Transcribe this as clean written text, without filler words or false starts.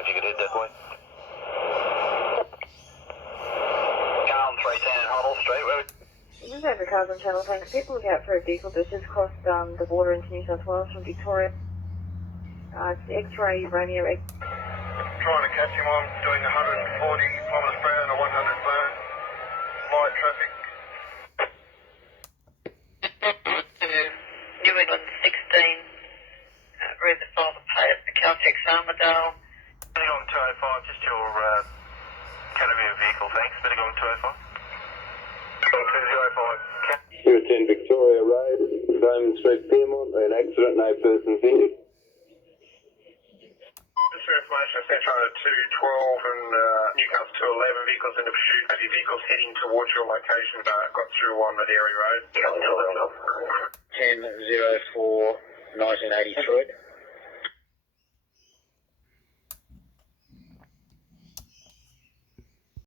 if you could head that way. Calm 310 Hoddle Street, where This is over cars on Channel 10. People look out for a vehicle that's just crossed the border into New South Wales from Victoria. It's the X-ray Romeo X. Trying to catch him on doing 140 kilometres per hour and a 100 zone. Light traffic. New England 16, read the father pay at the Caltex Armadale. Bendigo 205, just your category of vehicle, thanks. Bendigo 205. 205. 210 Victoria Road, Bowman Street, Pyrmont, an accident, no persons injured. Just for information, I sent trying to 212 and Newcastle 211 vehicles in the pursuit. Have your vehicles heading towards your location, got through on Erie Road. 10-04-1983.